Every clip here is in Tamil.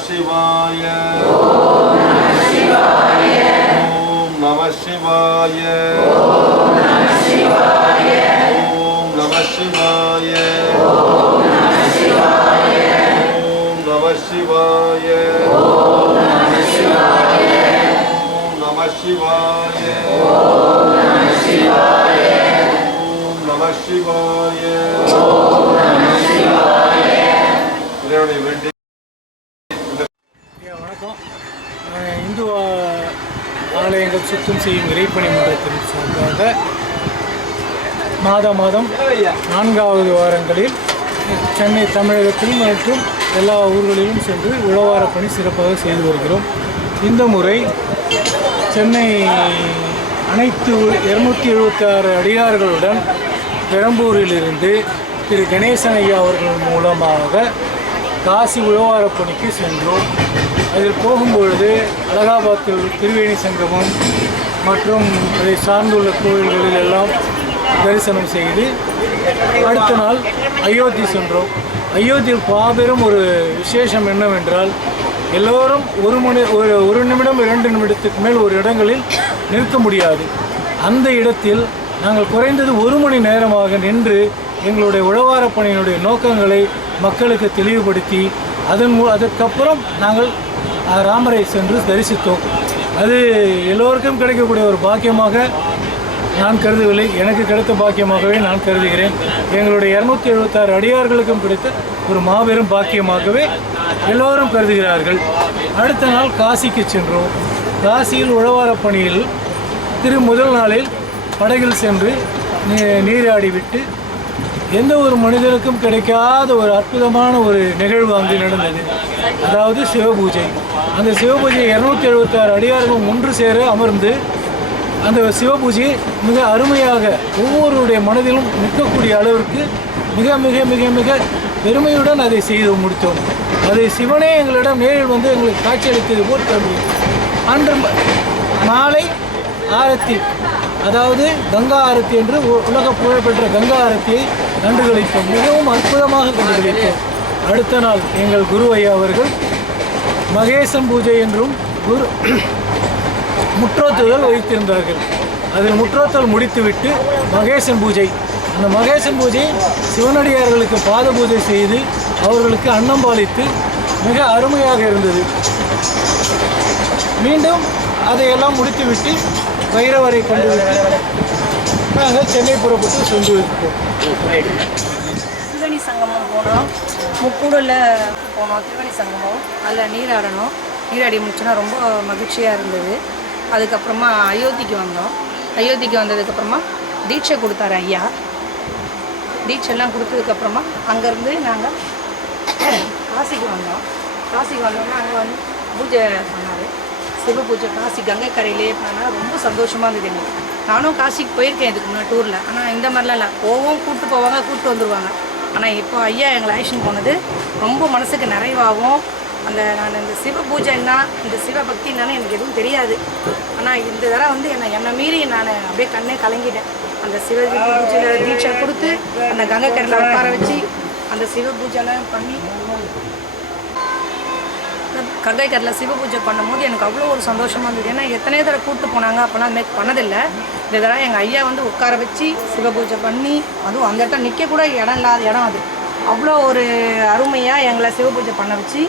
சிவாய ஓம் நம சிவாய ஓம் நம சிவாய ஓம் நம சிவாய ஓம் நம சிவாய ஓம் நம சிவாய ஓம் நம சிவாய இறைவனை வேண்டி ஆலயங்கள் சுத்தம் செய்யும் இறைப்பணி மன்றத்தின் சார்பாக மாதம் மாதம் நான்காவது வாரங்களில் சென்னை தமிழகத்தில் மற்றும் எல்லா ஊர்களிலும் சென்று உழவார பணி சிறப்பாக செய்து வருகிறோம். இந்த முறை சென்னை அனைத்து இருநூற்றி எழுபத்தி ஆறு அடியார்களுடன் பெரம்பூரிலிருந்து திரு கணேசன் ஐயா அவர்கள் மூலமாக காசி உழவாரப்பணிக்கு சென்றோம். அதில் போகும்பொழுது அலகாபாத்தில் திருவேணி சங்கமம் மற்றும் அதை சார்ந்துள்ள கோயில்களில் எல்லாம் தரிசனம் செய்து அடுத்த நாள் அயோத்தி சென்றோம். அயோத்தியில் பாபெரும் ஒரு விசேஷம் என்னவென்றால் எல்லோரும் ஒரு மணி ஒரு ஒரு நிமிடம் இரண்டு நிமிடத்துக்கு மேல் ஒரு இடங்களில் நிற்க முடியாது. அந்த இடத்தில் நாங்கள் குறைந்தது ஒரு மணி நேரமாக நின்று எங்களுடைய உழவார பணியினுடைய நோக்கங்களை மக்களுக்கு தெளிவுபடுத்தி அதன் மூ அதற்கப்புறம் நாங்கள் ராமரை சென்று தரிசித்தோம். அது எல்லோருக்கும் கிடைக்கக்கூடிய ஒரு பாக்கியமாக நான் கருதவில்லை. எனக்கு கிடைத்த பாக்கியமாகவே நான் கருதுகிறேன். எங்களுடைய இரநூத்தி எழுபத்தாறு அடியார்களுக்கும் கிடைத்த ஒரு மாபெரும் பாக்கியமாகவே எல்லோரும் கருதுகிறார்கள். அடுத்த நாள் காசிக்கு சென்றோம். காசியில் உழவார பணியில் திரு முதல் நாளில் படகில் சென்று நீ- எந்த ஒரு மனிதனுக்கும் கிடைக்காத ஒரு அற்புதமான ஒரு நிகழ்வு அங்கு நடந்தது. அதாவது சிவபூஜை. அந்த சிவபூஜை இரநூத்தி எழுபத்தாறு அடியார்களும் ஒன்று சேர அமர்ந்து அந்த சிவபூஜையை மிக அருமையாக ஒவ்வொருடைய மனதிலும் நிற்கக்கூடிய அளவிற்கு மிக மிக மிக மிக பெருமையுடன் அதை செய்து முடித்தோம். அதை சிவனே எங்களிடம் நேரில் வந்து எங்களுக்கு காட்சியளித்தது போல் தோன்றியது. அன்று மாலை ஆரத்தி அதாவது கங்கா ஆரத்தி என்று உ- உலக புகழ்பெற்ற கங்கா ஆரத்தியை கண்டுகளித்தோம் மிகவும் அற்புதமாக கண்டுகளித்தோம் அடுத்த நாள் எங்கள் குரு ஐயா அவர்கள் மகேசன் பூஜை என்றும் குரு முற்றோத்துதல் வைத்திருந்தார்கள். அதில் முற்றோத்தல் முடித்துவிட்டு மகேசன் பூஜை. அந்த மகேசன் பூஜை சிவனடியார்களுக்கு பாத பூஜை செய்து அவர்களுக்கு அன்னம் பாலித்து மிக அருமையாக இருந்தது. மீண்டும் அதையெல்லாம் முடித்துவிட்டு வைரவரை கொண்டு நாங்கள் சென்னை புறப்பட்டு சென்று விட்டோம். திருவணி சங்கமம் போனோம். முக்கூடலில் போனோம் திருவணி சங்கமம். அதில் நீராடணும். நீராடி முடிச்சோன்னா ரொம்ப மகிழ்ச்சியாக இருந்தது. அதுக்கப்புறமா அயோத்திக்கு வந்தோம். அயோத்திக்கு வந்ததுக்கப்புறமா தீட்சை கொடுத்தாரு ஐயா. தீட்சைலாம் கொடுத்ததுக்கப்புறமா அங்கேருந்து நாங்கள் காசிக்கு வந்தோம். காசிக்கு வந்தோம்னா அங்கே வந்து பூஜை பண்ணோம். சிவ பூஜை காசி கங்கை கரையிலே பண்ணால் ரொம்ப சந்தோஷமாக இருந்தது எங்களுக்கு. நானும் காசிக்கு போயிருக்கேன் இதுக்கு முன்னாடி டூரில் ஆனால் இந்த மாதிரிலாம் இல்லை. போவோம் கூப்பிட்டு போவாங்க கூப்பிட்டு வந்துடுவாங்க ஆனால் இப்போ ஐயா எங்களை ஆக்ஷன் போனது ரொம்ப மனசுக்கு நிறைவாகவும் அந்த நான் இந்த சிவ பூஜைன்னா இந்த சிவ பக்தின்னாலும் எனக்கு எதுவும் தெரியாது. ஆனால் இந்த தடவை வந்து என்னை என்னை மீறி நான் அப்படியே கண்ணே கலங்கிட்டேன். அந்த சிவ பூஜையில் தீட்சை கொடுத்து அந்த கங்கை கரையில் உட்கார வச்சு அந்த சிவ பூஜைலாம் பண்ணி கங்கை கரில் சிவ பூஜை பண்ணும்போது எனக்கு அவ்வளோ ஒரு சந்தோஷமாக இருந்தது. ஏன்னா எத்தனையோ தடவை கூப்பிட்டு போனாங்க அப்போலாம் மேக் பண்ணதில்லை. இந்த தடவை எங்கள் ஐயா வந்து உட்கார வச்சு சிவ பூஜை பண்ணி அதுவும் அந்த இடத்துல நிற்க கூட இடம் இல்லாத இடம் அது. அவ்வளோ ஒரு அருமையாக எங்களை சிவ பூஜை பண்ண வச்சு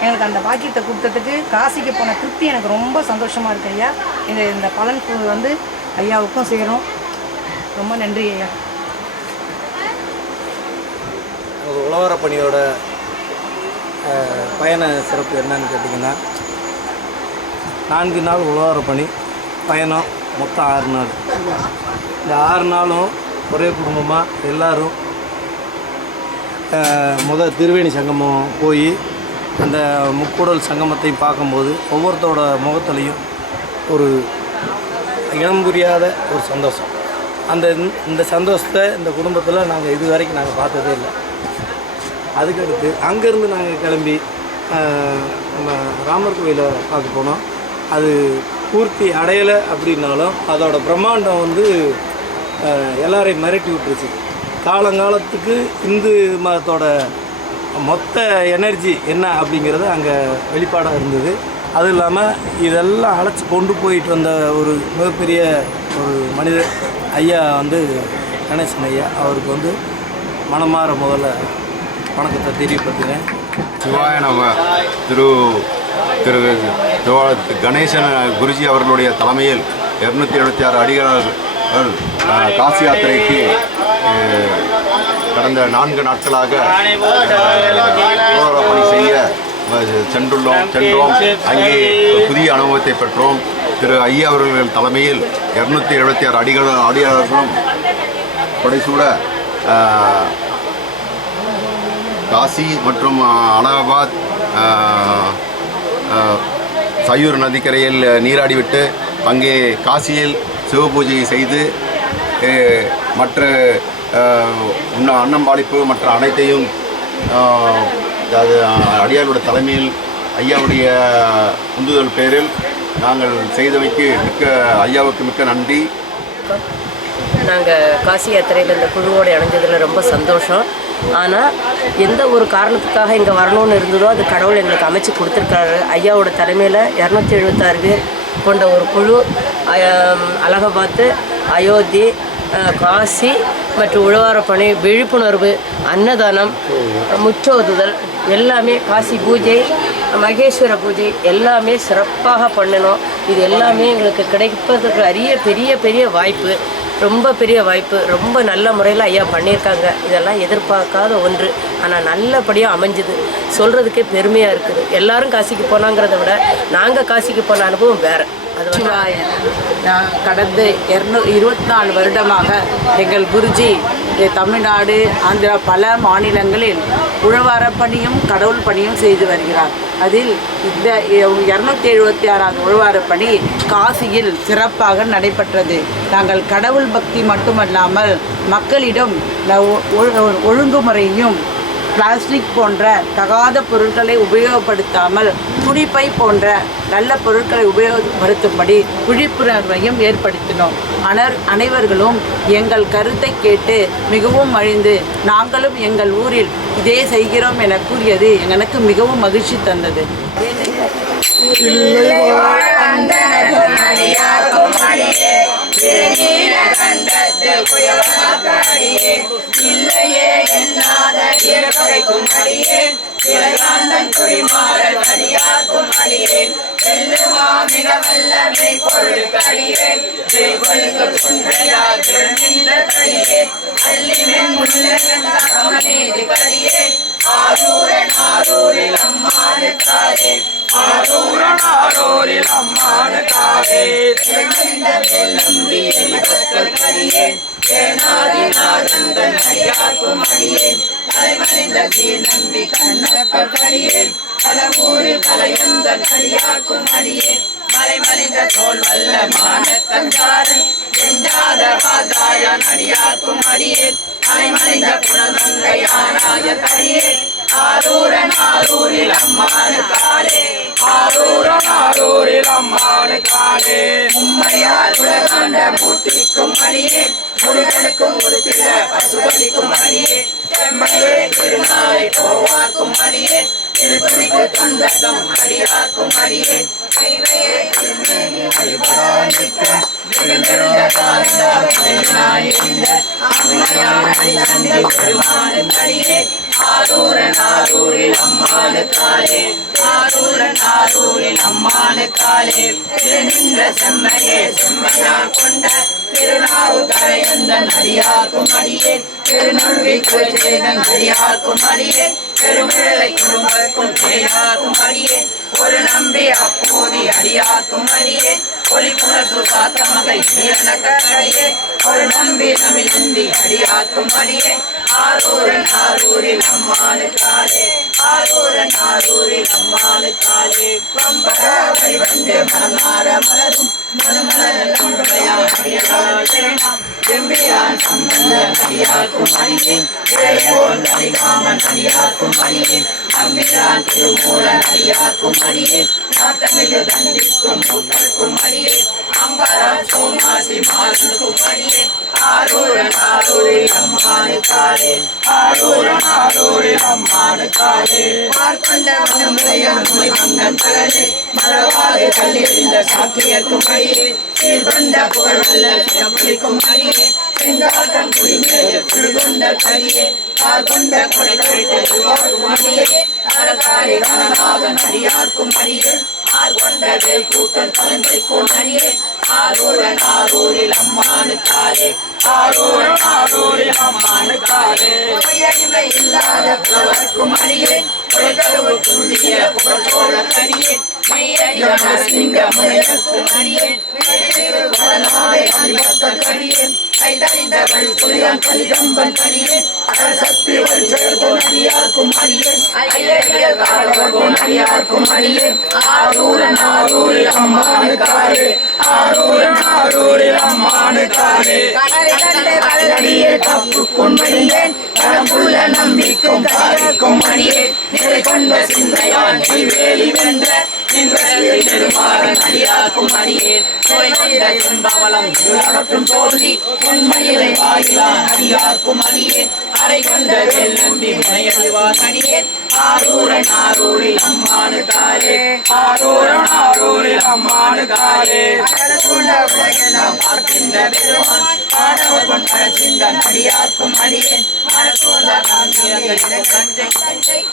எங்களுக்கு அந்த பாக்கியத்தை கொடுத்ததுக்கு காசிக்கு போன திருப்தி எனக்கு ரொம்ப சந்தோஷமாக இருக்கு ஐயா. இந்த இந்த பலன் வந்து ஐயாவுக்கும் சேரும். ரொம்ப நன்றி ஐயா. உழவர பணியோட பயண சிறப்பு என்னன்னு கேட்டிங்கன்னா நான்கு நாள் உழவர பணி பயணம் மொத்தம் ஆறு நாள். இந்த ஆறு நாளும் ஒரே குடும்பமாக எல்லோரும் முதல் முத திருவேணி சங்கமம் போய் அந்த முக்கூடல் சங்கமத்தை பார்க்கும்போது ஒவ்வொருத்தோட முகத்துலேயும் ஒரு இனம் புரியாத ஒரு சந்தோஷம். அந்த இந்த- இந்த சந்தோஷத்தை இந்த குடும்பத்தில் நாங்கள் இது வரைக்கும் நாங்கள் பார்த்ததே இல்லை. அதுக்கடுத்து அங்கேருந்து நாங்கள் கிளம்பி நம்ம ராமர் கோயிலை பார்க்க போனோம். அது பூர்த்தி அடையலை அப்படின்னாலும் அதோடய பிரம்மாண்டம் வந்து எல்லாரையும் மிரட்டி விட்டுருச்சு. காலங்காலத்துக்கு இந்து மதத்தோட மொத்த எனர்ஜி என்ன அப்படிங்கிறது அங்கே வெளிப்பாடாக இருந்தது. அது இல்லாமல் இதெல்லாம் அழைச்சி கொண்டு போயிட்டு வந்த ஒரு மிகப்பெரிய ஒரு மனிதர் ஐயா வந்து கணேசன் ஐயா அவருக்கு வந்து மனமாற முதல்ல வணக்கத்தை தெரியப்படுத்துகிறேன். சிவாய நம திரு திரு கணேசன் குருஜி அவர்களுடைய தலைமையில் இரநூத்தி எழுபத்தி ஆறு அடிகளார்கள் காசி யாத்திரைக்கு கடந்த நான்கு நாட்களாக பணி செய்ய சென்றுள்ளோம் சென்றோம். அங்கே ஒரு புதிய அனுபவத்தை பெற்றோம். திரு ஐயா அவர்கள் தலைமையில் இரநூத்தி எழுபத்தி ஆறு அடிகள் அடியாளர்களும் படைசூட காசி மற்றும் அலகாபாத் சயூர் நதிக்கரையில் நீராடிவிட்டு அங்கே காசியில் சிவபூஜை செய்து மற்ற அஹ், உண்ண அன்னம்பாளிப்பு மற்ற அனைத்தையும் அது அடியாருடைய தலைமையில் ஐயாவுடைய உந்துதல் பேரில் நாங்கள் செய்தவைக்கு மிக்க ஐயாவுக்கு மிக்க நன்றி. நாங்கள் காசி யாத்திரையில் இந்த குழுவோடு இணைஞ்சதில் ரொம்ப சந்தோஷம். ஆனால் எந்த ஒரு காரணத்துக்காக இங்கே வரணும்னு இருந்ததோ அது கடவுள் எங்களுக்கு அமைச்சு கொடுத்துருக்காரு. ஐயாவோட தலைமையில் இரநூத்தி எழுபத்தாறு பேர் கொண்ட ஒரு குழு அலகபாத்து அலகாபாத்து அயோத்தி காசி மற்றும் உழவாரப்பணி விழிப்புணர்வு அன்னதானம் முற்றோதுதல் எல்லாமே காசி பூஜை மகேஸ்வர பூஜை எல்லாமே சிறப்பாக பண்ணணும். இது எல்லாமே எங்களுக்கு கிடைப்பதற்கு அரிய பெரிய பெரிய வாய்ப்பு. ரொம்ப பெரிய வாய்ப்பு. ரொம்ப நல்ல முறையில் ஐயா பண்ணியிருக்காங்க. இதெல்லாம் எதிர்பார்க்காத ஒன்று. ஆனால் நல்லபடியாக அமைஞ்சுது. சொல்கிறதுக்கே பெருமையாக இருக்குது. எல்லாரும் காசிக்கு போனாங்கிறத விட நாங்கள் காசிக்கு போன அனுபவம் வேறு. அது நான் கடந்த இரநூ இருபத்தி நாலு வருடமாக எங்கள் குருஜி தமிழ்நாடு ஆந்திரா பல மாநிலங்களில் உழவார பணியும் கடவுள் பணியும் செய்து வருகிறார். அதில் இந்த இரநூத்தி எழுபத்தி ஆறாவது உழவார பணி காசியில் சிறப்பாக நடைபெற்றது. நாங்கள் கடவுள் பக்தி மட்டுமல்லாமல் மக்களிடம் ஒ- ஒழுங்குமுறையும் பிளாஸ்டிக் போன்ற தகாத பொருட்களை உபயோகப்படுத்தாமல் துணிப்பை போன்ற நல்ல பொருட்களை உபயோகப்படுத்தும்படி விழிப்புணர்வையும் ஏற்படுத்தினோம். அனர் அனைவர்களும் எங்கள் கருத்தை கேட்டு மிகவும் மழிந்து நாங்களும் எங்கள் ஊரில் இதே செய்கிறோம் என கூறியது எனக்கு மிகவும் மகிழ்ச்சி தந்தது. மணியே திருநீல கண்டத்து புயவனக்கடியே இல்லையே எண்ணாத இறவைக்கும் அடியே. திரையாண்டன் குடிமாறல் வழியாக்கும் அடியே. செல்லுமா மிக வல்ல மெய்ப்பொருளுக்கு அடியே ஜெய்வனுக்கு குன்றையா திருநின்ற கடியே. அள்ளிமென் முன்னீதி கடியே ஆரூரன் ஆரூரில் அம்மானு தாரே ஆரூரன் ஆரூரில் அம்மானு தாரே நிறைந்த வேலம்பி எரிபக்கள் கரியேன். சேனாதிநாதங்கள் அடியாக்கும் அடியேன் தலைமறைந்த சீ நம்பி கண்ணப்பர் கரியேன். பல ஊரில் கலையந்த அடியாக்கும் அடியேன் மறைமறைந்த தோல் வல்ல மானத்தஞ்சாரன் எஞ்சாத வாதாயான் அடியாக்கும் அடியேன் மறைமறைந்த ஆரூரன் ஆரூரில் அம்மானு காலே. ஆரூரன் ஆரூரில் அம்மானு காலே. உம்மையால் உலகாண்ட பூட்டிக்கும் மணியே. முருகனுக்கும் ஒரு பிற பசுபதிக்கும் மணியே. செம்மையே திருநாளை ஆரூரில் அம்மானு காலே ஆரூரன் ஆரூரில் அம்மானு காலே திருநின்ற செம்மையே செம்மையா கொண்ட திருநாவு கரையந்த நதியாக்கும் அடியே. திருநம்பிக்கை செய்த பெருமிழலை குடும்பக்கும் இணையாகும் அடியே ஒரு நம்பி அப்போதி அடியாக்கும் அடியே ஒளி புணர்வு காத்த மகை கடையே ஒரு நம்பி தமிழ் நந்தி அடியாக்கும் அடியே ஆரூரன் ஆரூரில் அம்மானு காலே ஆரூரன் ஆரூரில் அம்மானு காலே பம்பராவை வந்து மனமாற மலரும் மனமலர் நம்பையா அடியார் எம்பிரான் சம்பந்தன் அடியார்க்கும் அடியேன் இளையோன் கலிகாமன் அடியார்க்கும் அம்பிரான் திருமூலன் நாட்டமிகு சோமாசி மாறனுக்கும் அடியேன் ஆரூரன் ஆரூரில் அம்மானுக்காரே ஆரூரன் ஆரூரில் அம்மானுக்காரே பார்க்கொண்ட தலனே மரவாறு சாக்கியர்க்கும் அடியே. சீர்கொண்ட புகழ்வல்ல சிறப்புக்கும் அடியே. செங்காட்டம் குடிமேல் திருகொண்ட கடியே பார்கொண்ட கொடை கழித்த அடியே அரசாரி கணநாதன் அடியார்க்கும் அடியே. ஆர் கொண்ட வேல் கூட்டம் தலைமைக்கும் அடியே. ஆரூரன் ஆரூரில் அம்மானு தாரே ஆரூரன் ஆரூரில் அம்மானு தாரே இல்லாத புலவர்க்கும் அடியே. குறைக்கருவு குந்திய புகழோட கடியே மெய்யடியான சிங்க முனையர்க்கும் அடியே குடநாதை அறிவத்த கடியே கலிகம்பன் அடியார்க்கும் அடியார்க்கும் ஆரூரன் ஆரூரில் அம்மானுக்காரே ஆரூரன் ஆரூரில் அம்மானுக்காரே தப்பு கொண்டேன் புல நம்பிக்கும் காரிக்கும் அடியே நிறை கொண்ட சிந்தையான் வேலி வென்ற நின்ற சிறை அடியாக்கும் அடியே. நுரை கொண்ட செம்பவளம் அகற்றும் தோன்றி உண்மையிலை வாயிலான் அடியார்க்கும் அடியே. அரை கொண்ட அடியே. ஆரூரன் ஆரூரில் அம்மானு தாரே ஆரூரன் ஆரூரில் அம்மானு பார்க்கின்ற பெருமான் ஆடவர் கொண்ட சிந்தன் அடியார்க்கும்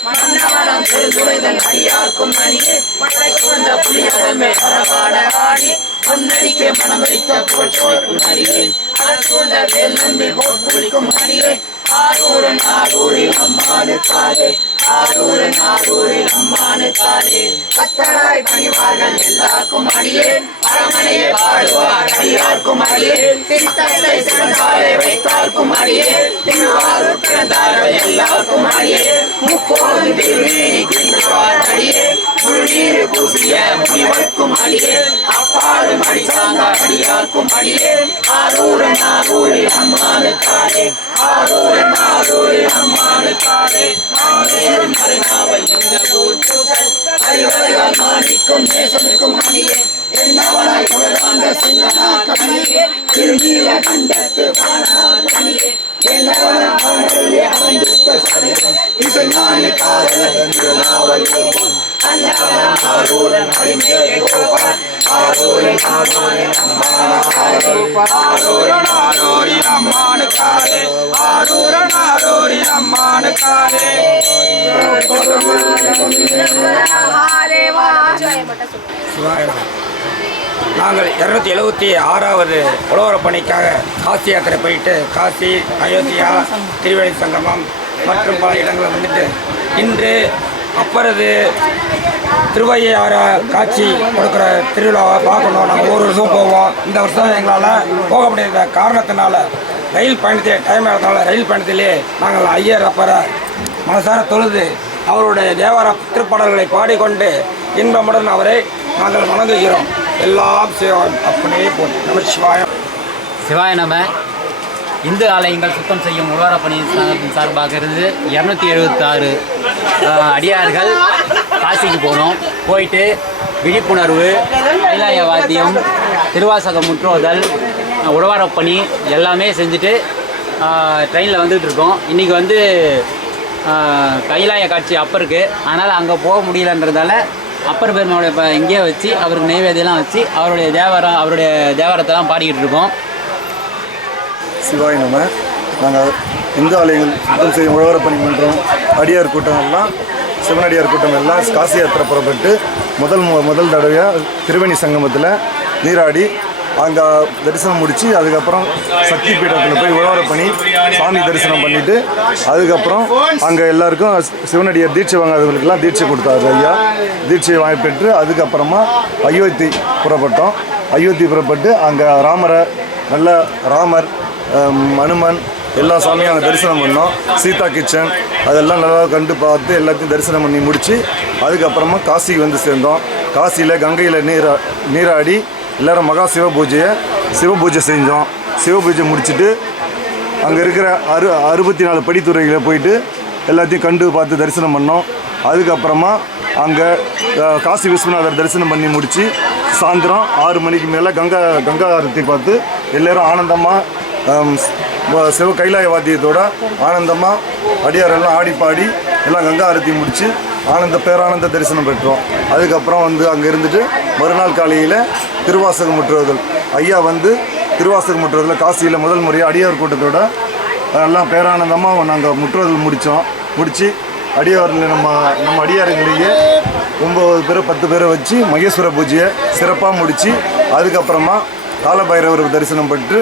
மன்னவனம் மழை பரவாட ஆடி. பொன்னடிக்க மனம் வைத்த வேல் நம்பி போக்குளிக்கும் அடியே. ஆரூரன் ஆரூரில் அம்மானு தாரே ஆரூரன் ஆரூரில் அம்மானு தாரே கத்தராய் பணிவார்கள் எல்லாருக்கும் அடியே. அரமனையே பாடுவார் அடியார்க்கும் அடியே. சித்தத்தை சிறந்தாலே வைத்தார்க்கும் அடியே. திருவாரூர் பிறந்தார்கள் எல்லாருக்கும் அடியே. முப்போதும் திருநீரி குன்றுவார் அடியே. முழுநீர் பூசிய முனிவர்க்கும் அடியே. அப்பாலும் அடிசாங்க அடியார்க்கும் அடியே. ஆரூரன் ஆரூரில் அம்மானுக்காரே ஆரூரன் ஆரூரில் அம்மானுக்காரே மானேரும் மறுநாவல் இந்த ஊர் பூசல் மாணிக்கும் நேசனுக்கும் என்னவனாய் சிங்கனா திருநீல கண்டத்து என்னவனாய் காதலன் திருநாவல் அன்னவன் ஆரூரன் அடிமேலே கோபால் ஆரூரன் ஆரூரன் அம்மானாரே ஆரூரன் ஆரூரின் நாங்கள் இரநூத்தி எழுபத்தி ஆறாவது உழவர பணிக்காக காசி யாத்திரை போயிட்டு காசி அயோத்தியா திருவேணி சங்கமம் மற்றும் பல இடங்கள் வந்துட்டு இன்று அப்புறது திருவையாறு காட்சி கொடுக்குற திருவிழாவை பார்க்கணும். நாங்கள் ஒரு வருஷம் போவோம். இந்த வருஷம் எங்களால் போக முடியாத காரணத்தினால ரயில் பயணத்தை டைம் ஆகிறதுனால ரயில் பயணத்திலே நாங்கள் ஐயர் அப்பரை மனசார தொழுது அவருடைய தேவார திருப்பாடல்களை பாடிக்கொண்டு இன்பமுடன் அவரை நாங்கள் வணங்குகிறோம். எல்லாம் சிவம் அப்படியே போய் நம சிவாயம் சிவாய நம்ம இந்து ஆலயங்கள் சுத்தம் செய்யும் உழவர பணி சங்கத்தின் சார்பாக இருந்து இரநூத்தி எழுபத்தாறு அடியார்கள் காசிக்கு போனோம். போயிட்டு விழிப்புணர்வு கைலாய வாத்தியம் திருவாசகம் முற்றோதல் உழவார பணி எல்லாமே செஞ்சுட்டு ட்ரெயினில் வந்துகிட்டு இருக்கோம். இன்றைக்கி வந்து கைலாய காட்சி அப்பருக்கு அதனால் அங்கே போக முடியலன்றதால அப்பர் பெருமாவுடைய இப்போ இங்கேயே வச்சு அவருக்கு நெய்வேதியெல்லாம் வச்சு அவருடைய தேவாரம் அவருடைய தேவாரத்தெல்லாம் பாடிக்கிட்டு இருக்கோம். சிவாய் நம்ம நாங்கள் இந்து ஆலயங்கள் சுத்தம் செய்யும் உழவர பணி பண்ணுறோம் அடியார் கூட்டம் எல்லாம் சிவனடியார் கூட்டம் எல்லாம் காசி யாத்திரை புறப்பட்டு முதல் மு- முதல் தடவையாக திருவேணி சங்கமத்தில் நீராடி அங்கே தரிசனம் முடித்து அதுக்கப்புறம் சக்தி பீடத்தில் போய் உழவர பண்ணி சாமி தரிசனம் பண்ணிவிட்டு அதுக்கப்புறம் அங்கே எல்லாருக்கும் சிவனடியார் தீட்சை வாங்காதவங்களுக்கெல்லாம் தீட்சை கொடுத்தாரு ஐயா. தீட்சையை வாங்கி பெற்று அதுக்கப்புறமா அயோத்தி புறப்பட்டோம். அயோத்தி புறப்பட்டு அங்கே ராமரை நல்ல ராமர் மனுமன் எல்லா சாமியும் அங்கே தரிசனம் பண்ணோம். சீதா கிச்சன் அதெல்லாம் நல்லா கண்டு பார்த்து எல்லாத்தையும் தரிசனம் பண்ணி முடித்து அதுக்கப்புறமா காசிக்கு வந்து சேர்ந்தோம். காசியில் கங்கையில் நீரா நீராடி எல்லாரும் மகா சிவ பூஜையை சிவ பூஜை செஞ்சோம். சிவ பூஜை முடிச்சுட்டு அங்கே இருக்கிற அறு அறுபத்தி நாலு படித்துறைகளை போயிட்டு எல்லாத்தையும் கண்டு பார்த்து தரிசனம் பண்ணோம். அதுக்கப்புறமா அங்கே காசி விஸ்வநாதர் தரிசனம் பண்ணி முடித்து சாயந்தரம் ஆறு மணிக்கு மேலே கங்கா கங்கா ஆரத்தி பார்த்து எல்லோரும் ஆனந்தமாக சிவ கைலாய வாத்தியத்தோட ஆனந்தமாக அடியாரெல்லாம் ஆடி பாடி எல்லாம் கங்கா ஆரத்தி முடித்து ஆனந்த பேரானந்த தரிசனம் பெற்றோம். அதுக்கப்புறம் வந்து அங்கே இருந்துட்டு மறுநாள் காலையில் திருவாசகம் முற்றுவதல் ஐயா வந்து திருவாசகம் முற்றுவதில் காசியில் முதல் முறையாக அடியார் கூட்டத்தோட எல்லாம் பேரானந்தமாக நாங்கள் முற்றுவதல் முடித்தோம் முடித்து அடியாரில் நம்ம நம்ம அடியாருங்களையே ஒம்பது பேர் பத்து பேரை வச்சு மகேஸ்வர பூஜையை சிறப்பாக முடித்து அதுக்கப்புறமா காலபைரவர் தரிசனம் பண்ணிட்டு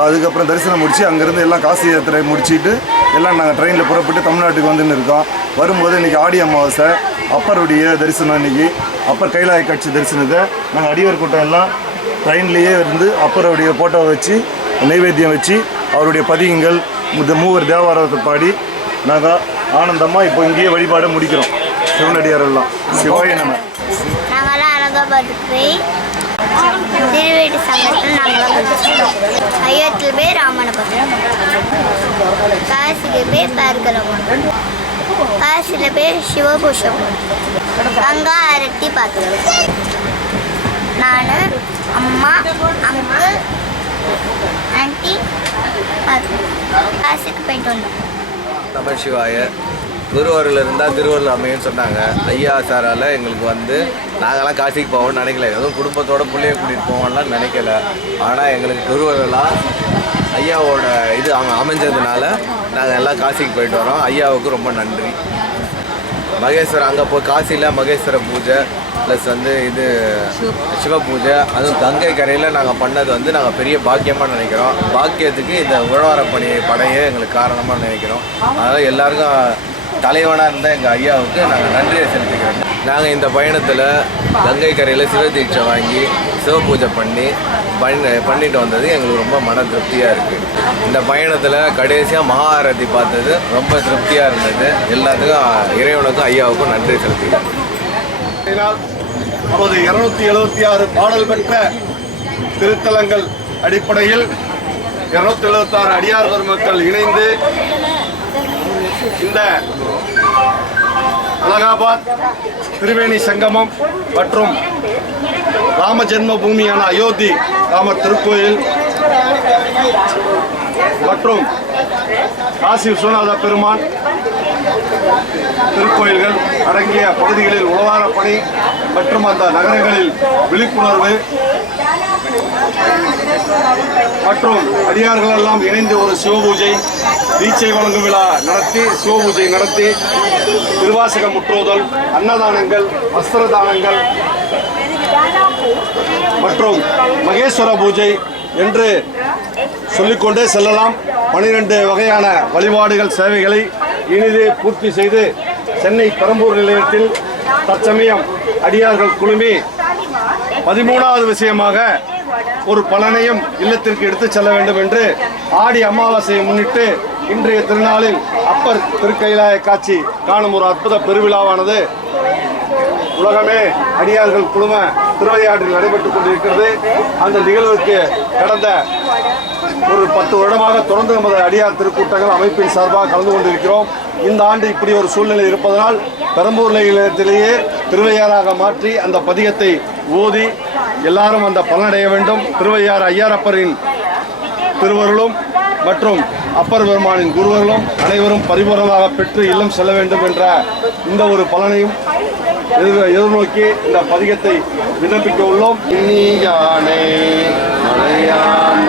அதுக்கப்புறம் தரிசனம் முடித்து அங்கேருந்து எல்லாம் காசி யாத்திரை முடிச்சிட்டு எல்லாம் நாங்கள் ட்ரெயினில் புறப்பட்டு தமிழ்நாட்டுக்கு வந்துன்னு இருக்கோம். வரும்போது இன்றைக்கி ஆடி அமாவாசை அப்பருடைய தரிசனம் இன்றைக்கி அப்பர் கைலாய காட்சி தரிசனத்தை நாங்கள் அடியோர் கூட்டம் எல்லாம் ட்ரெயின்லேயே இருந்து அப்பருடைய ஃபோட்டோவை வச்சு நைவேத்தியம் வச்சு அவருடைய பதிகங்கள் இந்த மூவர் தேவாரத்தை பாடி நாங்கள் ஆனந்தமாக இப்போ இங்கேயே வழிபாடை முடிக்கிறோம். சிவனடியாரெல்லாம் சிவாய நம்ம போய் திருவேடி சங்கத்தில் நாங்களாம் படிச்சிட்டோம் ஐயத்தில் போய் ராமனை பார்த்தோம் காசிக்கு போய் பார்க்கிறோம் காசியில் போய் சிவபூஷம். கங்கா அரட்டி பார்க்குறோம் நான் அம்மா அங்கிள் ஆண்டி பார்க்குறோம் காசிக்கு போயிட்டு வந்தோம். நம சிவாய. திருவாரூரில் இருந்தால் திருவாரூர் அமையும்னு சொன்னாங்க. ஐயா சாரால் எங்களுக்கு வந்து நாங்களாம் காசிக்கு போவோம்னு நினைக்கல. எதுவும் குடும்பத்தோட பிள்ளைய கூட்டிகிட்டு போவோம்லாம் நினைக்கல. ஆனால் எங்களுக்கு திருவாரூர்லாம் ஐயாவோட இது அவங்க அமைஞ்சதுனால நாங்கள் எல்லாம் காசிக்கு போயிட்டு வரோம். ஐயாவுக்கு ரொம்ப நன்றி. மகேஸ்வரர் அங்கே போய் காசியில் மகேஸ்வர பூஜை ப்ளஸ் வந்து இது சிவ பூஜை அதுவும் கங்கை கரையில் நாங்கள் பண்ணது வந்து நாங்கள் பெரிய பாக்கியமாக நினைக்கிறோம். பாக்கியத்துக்கு இந்த உழவார பணி படையே எங்களுக்கு காரணமாக நினைக்கிறோம். அதனால் எல்லாருக்கும் தலைவனாக இருந்த எங்கள் ஐயாவுக்கு நாங்கள் நன்றியை செலுத்திக்கிறோம். நாங்கள் இந்த பயணத்தில் கங்கை கரையில் சிவதீட்சை வாங்கி சிவ பூஜை பண்ணி பண்ணி பண்ணிட்டு வந்தது எங்களுக்கு ரொம்ப மன திருப்தியாக இருக்குது இந்த பயணத்தில் கடைசியாக மகா ஆரத்தி பார்த்தது ரொம்ப திருப்தியாக இருந்தது. எல்லாத்துக்கும் இறைவனுக்கும் ஐயாவுக்கும் நன்றி செலுத்திக்கிறேன் நமது இருநூத்தி எழுபத்தி ஆறு பாடல் பெற்ற திருத்தலங்கள் அடிப்படையில் இருநூத்தி எழுபத்தி ஆறு அடியார் பெருமக்கள் இணைந்து இந்த அலகாபாத் திரிவேணி சங்கமம் மற்றும் ராம ஜென்ம பூமியான அயோத்தி ராமர் திருக்கோயில் மற்றும் காசி விஸ்வநாத பெருமான் திருக்கோயில்கள் அடங்கிய பகுதிகளில் உழவார பணி மற்றும் அந்த நகரங்களில் விழிப்புணர்வு மற்றும் அடியார்கள் எல்லாம் இணைந்து ஒரு சிவபூஜை தீட்சை வழங்கும் விழா நடத்தி சிவபூஜை நடத்தி திருவாசகம் முற்றுதல் அன்னதானங்கள் வஸ்திர தானங்கள் மற்றும் மகேஸ்வர பூஜை என்று சொல்லிக்கொண்டே செல்லலாம். பனிரெண்டு வகையான வழிபாடுகள் சேவைகளை இனிதே பூர்த்தி செய்து சென்னை பெரம்பூர் நிலையத்தில் தற்சமயம் அடியார்கள் குழுமி பதிமூணாவது விஷயமாக ஒரு பலனையும் இல்லத்திற்கு எடுத்துச் செல்ல வேண்டும் என்று ஆடி அமாவாசையை முன்னிட்டு இன்றைய திருநாளில் அப்பர் திருக்கைலாய காட்சி காணும் ஒரு அற்புத பெருவிழாவானது. உலகமே அடியார்கள் குழும திருவையாற்றில் நடைபெற்றுக் கொண்டிருக்கிறது. அந்த நிகழ்வுக்கு கடந்த ஒரு பத்து வருடமாக தொடர்ந்து நமது அடியார் திருக்கூட்டங்கள் அமைப்பின் சார்பாக கலந்து கொண்டிருக்கிறோம். இந்த ஆண்டு இப்படி ஒரு சூழ்நிலை இருப்பதனால் பெரம்பூர் நிலையத்திலேயே திருவையாறாக மாற்றி அந்த பதிகத்தை ஓதி எல்லாரும் அந்த பலனடைய வேண்டும். திருவையாறு ஐயாரப்பரின் திருவருளும் மற்றும் அப்பர் பெருமானின் குருவர்களும் அனைவரும் பரிபூர்ணமாக பெற்று இல்லம் செல்ல வேண்டும் என்ற இந்த ஒரு பலனையும் எதிர்நோக்கி இந்த பதிகத்தை விண்ணப்பிக்க உள்ளோம். இன்னியானே மலையான்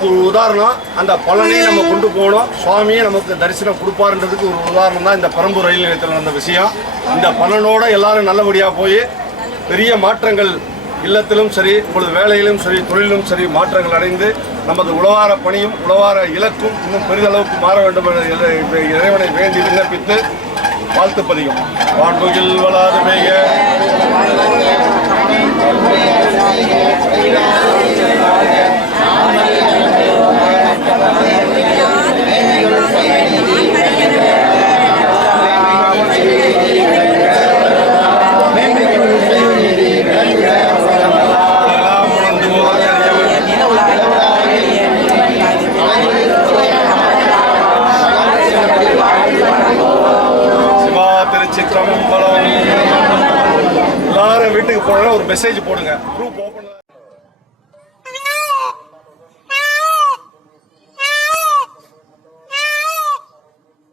அதுக்கு ஒரு உதாரணம். அந்த பலனையும் நம்ம கொண்டு போகணும். சுவாமியை நமக்கு தரிசனம் கொடுப்பாருன்றதுக்கு ஒரு உதாரணம் தான் இந்த பரம்பூர் ரயில் நிலையத்தில் நடந்த விஷயம். இந்த பலனோட எல்லாரும் நல்லபடியாக போய் பெரிய மாற்றங்கள் இல்லத்திலும் சரி இப்பொழுது வேலையிலும் சரி தொழிலும் சரி மாற்றங்கள் அடைந்து நமது உழவார பணியும் உழவார இலக்கும் இன்னும் பெரிதளவுக்கு மாற வேண்டும் என இறைவனை வேண்டி விண்ணப்பித்து வாழ்த்து பதிகம். வான்புகில் வளாது பெய்ய திருச்சிற்றம்பலம் எல்லாரும் வீட்டுக்கு போனா ஒரு மெசேஜ் போடுங்க.